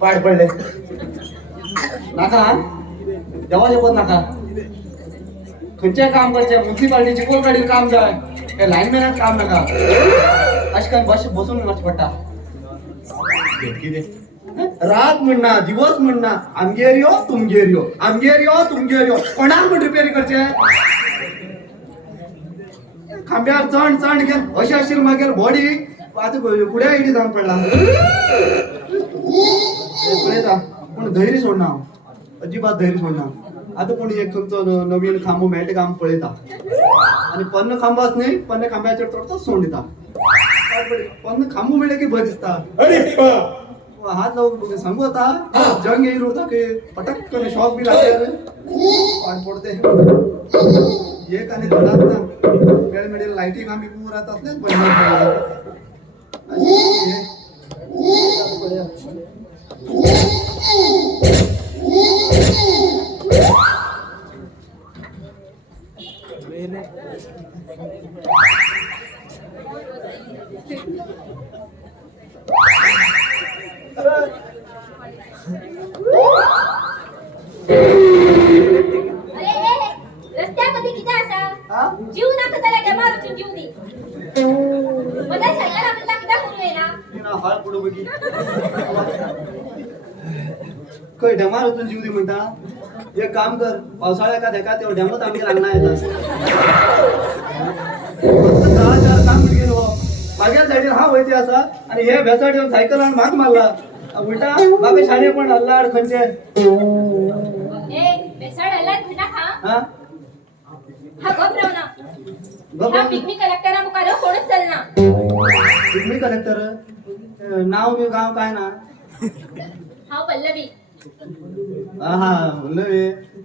पाड पडले नाका देवाचे पद नाका खंयचें काम करचें म्युन्सिपाल्टीची कोण गाडीर काम जाय हे लायनमॅनाक काम नाका अशें करून बसून वचचें पडटा कितें रात म्हणना दिवस म्हणना आमगेर यो तुमगेर यो आमगेर यो तुमगेर यो कोणाक म्हण रिपेरी करचें खांब्यार चण चण गेल अशें आशिल्लें मागीर बॉडी आतां फुडें इडी जावन पडला पळयता पूण धैर्य सोडना हांव अजिबात धैर्य सोडना आतां पूण एक खंयचो नवीन खांबो मेळटा काय हांव पळयता आनी पन्न खांबो आसा न्ही पन्न खांब्याचेर चडतो सोंड दिता पन्न खांबो मेळ्ळे की भंय दिसता हात लावून सांगू आता जंग येईल होता की पटक शॉक बी लागल्यार पाड पडते एक आनी धडात ना मेळ मेळेल लायटीक आमी उबो रावता असलेच रस्त्यामध्ये किती असा जीव नाका त्याला काय मारूच जीव दे मला सायकल आपल्याला किती करू येना ना हाळ पडू बगी खंय डेमार वचून जीव दी म्हणटा एक काम कर पावसाळ्या का देका ते डेमत आमगे लागना येता दहा चार काम म्हणून गेलो मागे सायडीर हा वयती आसा आणि हे बेसाड येवन सायकल आनी म्हाका मारला उलटा म्हाका शाणे पण हल्लाड खंयचे ए बेसाड हल्लाड खंय नाका हा गप रावना हा पिकनिक कलेक्टरा मुखार कोणच चलना पिकनिक कलेक्टर नाव बी गाव काय ना हांव पल्लवी हा म्हणलं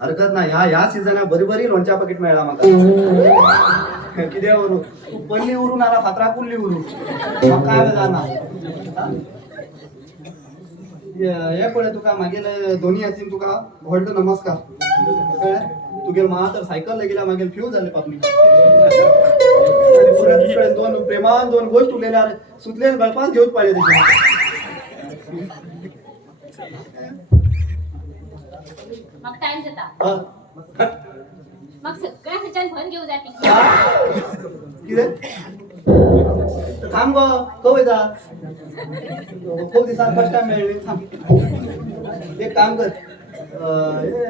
हरकत ना ह्या सिजनाक बरी बरी लोणच्या पाकीट मेळ्ळा म्हाका कितें उरू तूं पल्ली उरू नाल्या फातरा कुल्ली उरू म्हाका काय जाणा हे पळय तुका मागीर दोनी हातीन तुका व्हडलो नमस्कार कळ्ळें तुगेल मातर सायकल गेल्या मागीर फ्यूज जाले पापणी कडेन दोन प्रेमान दोन गोश्ट उलयल्यार सुतलेन गळपास घेवच पाहिजे तेची म्हाका टाइम जाता म्हाका सगळ्या खंयच्यान भन घेवं जाय कितें थांब गो खंय वयता खूब दिसान फर्स्ट टायम मेळ्ळी थांब एक काम कर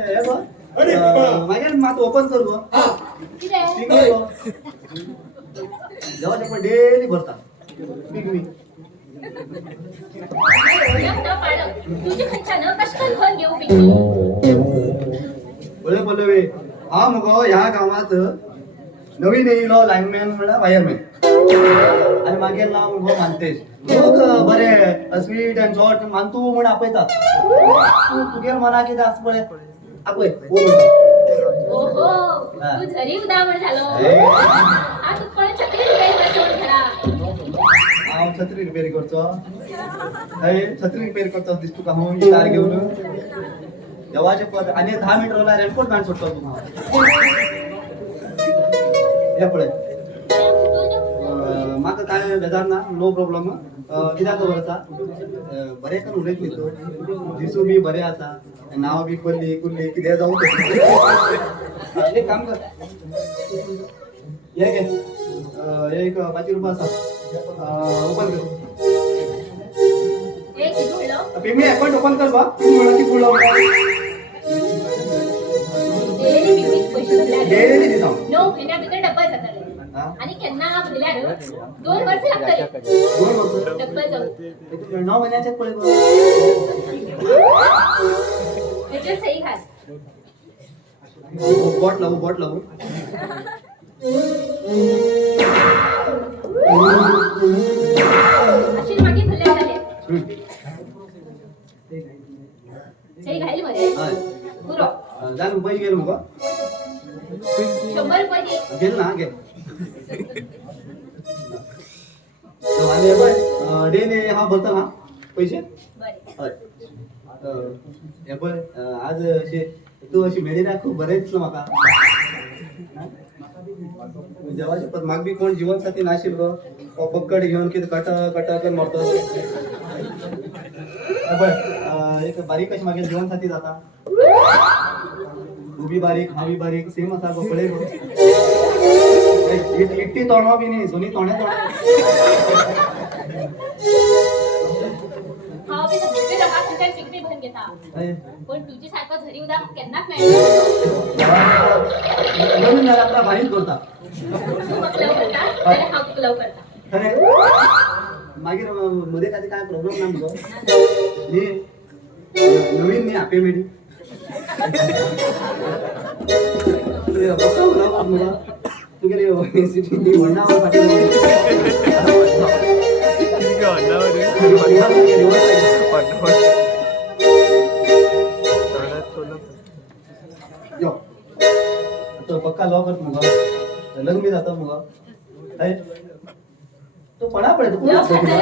हे गो मागीर मात ओपन कर गो कितें गो देवाचे पण डेली भरता पिकनिक तुझी खंयच्यान कशें भन घेवं पिकनिक पळय पल्लवी हा मुगो ह्या गांवांत नवीन येयलो लायनमॅन म्हणल्यार वायरमॅन आनी मागीर नांव मुगो मानतेश लोक बरे स्वीट एंड शॉर्ट मानतू म्हण आपयतात तुगेर मना कितें आसा पळय आपय ओहो तू झरी उदामण झालो आ तू कोण छत्री रिपेअर करतो घरा हांव छत्री रिपेअर करचो हय छत्री रिपेअर करचो दिस तुका हांव गिटार घेवन देवाचे पद आनी 10 मिनट रावल्यार रेनकोट घालून सोडटलो तुका हे पळय म्हाका काय बेजार ना नो प्रॉब्लम कित्याक खबर आसा बरें करून उलयत न्ही तूं दिसू बी बरें आसा नांव बी पल्ली कुल्ली कितें जावं एक काम कर हे घे एक 5 रुपया आसा ओपन कर ए किती म्हणलो पेमी अकाउंट ओपन कर बा तू म्हणा की फुल डेली पिकनिक पैसे भरल्यार डेली दिता नो महिन्या भितर डब्बल जाताले आणि केन्ना भरल्यार 2 वर्ष लागतले 2 वर्ष डब्बल जाऊ 9 महिन्याचे पळय त्याच्या सही घाल बोट लावू अशी मागे भरल्या झाले सही घाल मध्ये पुरो जाण पैसे गेले मग 100 रुपये दे गेल ना घे आले बाय डेली हा भरता ना पैसे बरे हय हे पळय आज अशी तू अशी मेळिना खूप बरें दिसलं म्हाका देवाचे पद म्हाका बी कोण जीवन साथी नाशिल्लो पक्कड घेवन कितें कट करून मारता पळय एक बारीक कशी मागे जेवण साठी जाता उभी बारीक हावी बारीक सेम असा गोपळे एकटी तोंडवा बी नाही सोनी तोंड्या हांव बी सगळे लोकांक तुमच्यान पिकपी भरून घेता पण तुझी सारको झरी उदक केन्नाच मेळना म्हणून मला आपला भारीच करता तू म्हाका लव करता जाल्यार हांव तुका लव करता अरे मागीर मध्ये काय काय प्रॉब्लेम ना मुगो नी नवीन नी आपे मेडी तुगेले सिटी म्हणा यो तो पक्का लॉ करत मुगा लग्न बी जाता मुगा काय तो पडा पडे तू लव करता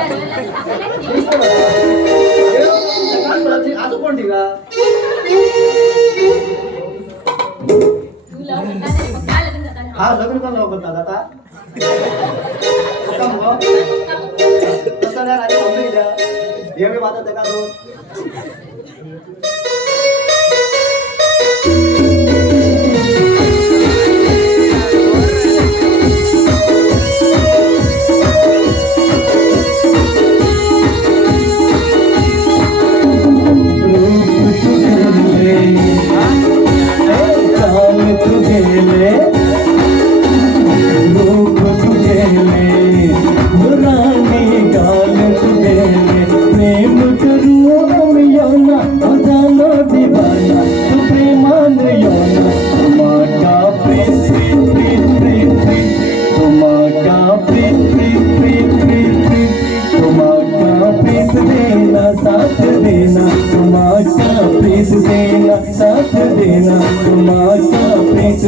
आज कोण ठिका तू लव करता जाल्यार पक्का लग्न जाता हा लग्न पण लॉ करतात आता पक्का मुगा तसं नाही राजी कोणतं गेल्या हे मी वाटत आहे का तो साथ देना तुम्हारा प्रीत देना रूप तुझे चालत गेले रूप तुझे ओ राजा चालत गेले प्रेम करूनिया उजाला दीवाना प्रेमोदयना तुम्हारा प्रीत तुम्हारा प्रीत तुम्हारा प्रीत देना साथ देना तुम्हारा प्रीत देना साथ देना तुम्हारा प्रीत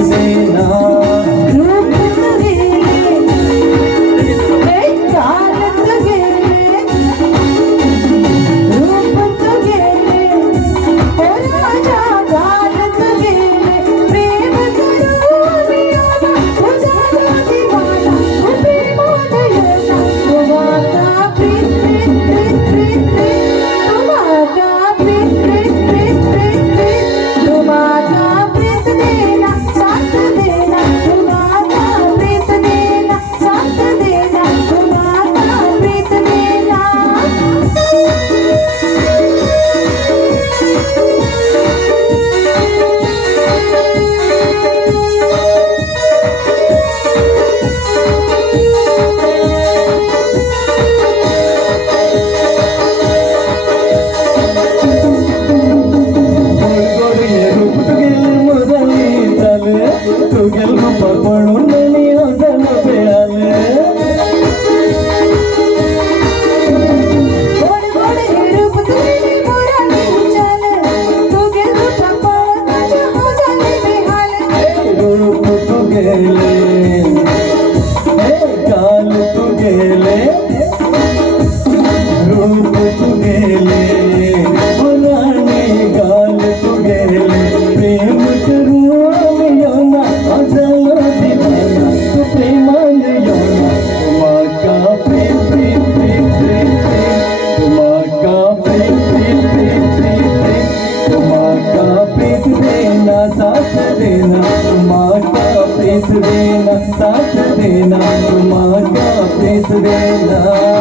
देना साथ देना तुम्हारा प्रीत देना साथ देना तुम्हारा प्रीत देना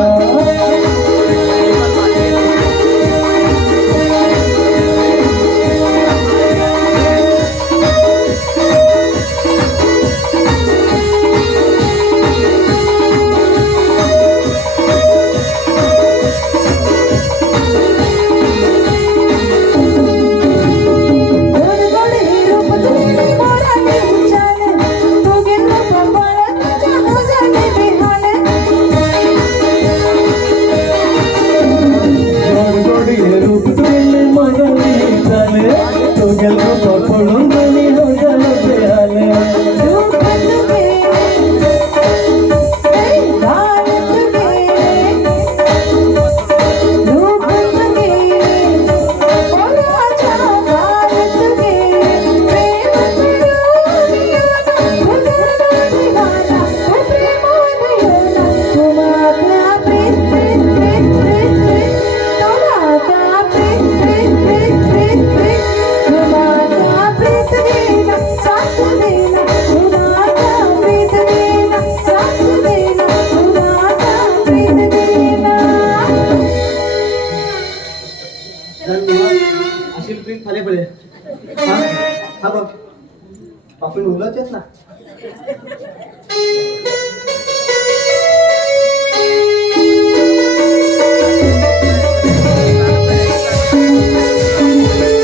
बापून उलच येत ना